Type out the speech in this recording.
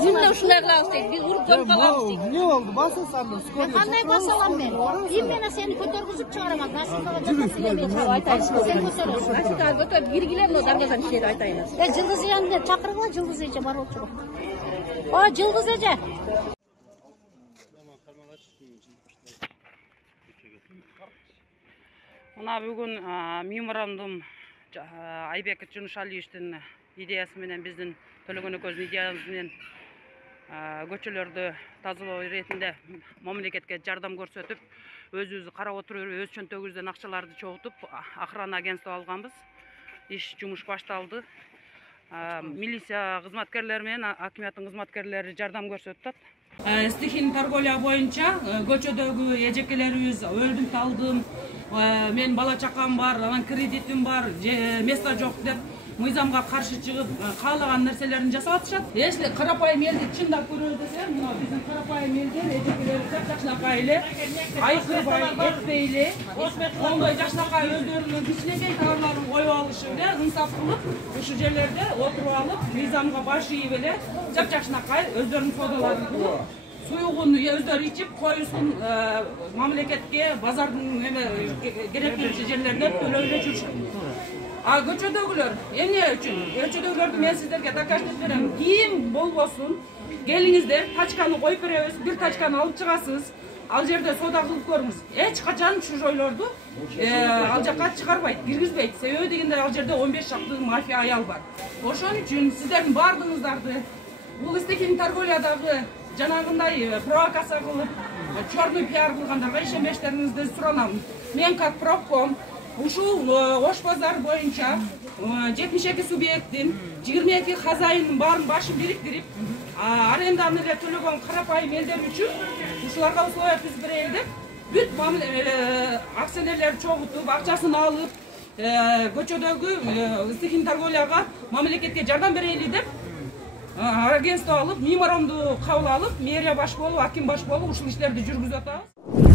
Bununla uşunay kılavuz değil, biz vurup dönüp kalavuz değil. Ne oldu? Basın sandın, skor. Kanday basalam ben. Bilmene seni kötörgüzüp çağıramaz. Nasıl kalacak söylemeye çalışıyor. Sen kötörüyorsun. Nasıl kalacak kötör, girgilerin o damgazan işleri aytayınız. Ya Cıldız yanında çakırma Cıldız Ece var oturup. O Cıldız Ece. Mına bugün memorandum Aybek Cunuşaliyevичтин ideyası менен биздин Төлөгөн экөөбүздүн идеябыз менен көчөлөрдү тазалоо иретинде мамлекетке жардам көрсөтүп, өзүбүз карап отуруп, өз чөнтөгүбүздөн акчаларды чогултуп, охрана агентство алганбыз. Иш жумуш башталды. Милиция кызматкерлери менен акиматтын кызматкерлери жардам көрсөтүп атат. Стихийный торговля боюнча көчөдөгү эжекелерибиз өлдүм талдым, мен бала чакам бар, анан кредитим бар, место жок деп мыйзамга каршы чыгып, каалаган нерселерин жасап атышат. Если карапайым элди чындап көрөлү десе, мына биздин карапайым элдер эжекелери жакшынакай эле, айкырбай, этпей эле, оңдой жакшынакай өздөрүнүн кичинекей товарларын коюп алышы менен инсаф кылып, ушул жерлерде отуруп алып, мыйзамга баш ийип эле, жакшынакай өздөрүнүн содаларын кылып, суюгун өздөрү ичип, коюсун мамлекетке, базардын керектүү жерлерине төлөп эле жүрүшөт. Көчөдөгүлөр эмне үчүн? Көчөдөгүлөрдү мен сиздерге доказать берем. Ким болбосун, келиңиздер, тачканы коюп беребиз, бир тачканы алып чыгасыз. Ал жерде сода кылып көрүңүз. Эч качан ушу жойлорду ал жака чыгарбайт, киргизбейт. Себеби дегенде ал жерде 15 шақты мафия аял бар. Ошон үчүн сиздердин бардыгыңыздарды бул стихийный торговлядагы жанагындай провокация кылып, черный пиар кылгандарга ишенбештериңизди суранам. Мен как профком ушул Ош базар боюнча 72 субъекттин 22 хозяйынын баарын башын бириктирип, аренданы эле төлөгөн карапайым элдер үчүн ушуларга условия түзүп берели деп, бүт акционерлерди чогултуп, акчасын алып, көчөдөгү стихийный торговляга мамлекетке жардам берели деп, агентство алып, меморандум кабыл алып, мэрия баш болуп, аким баш болуп ушул иштерди жүргүзүп атабыз.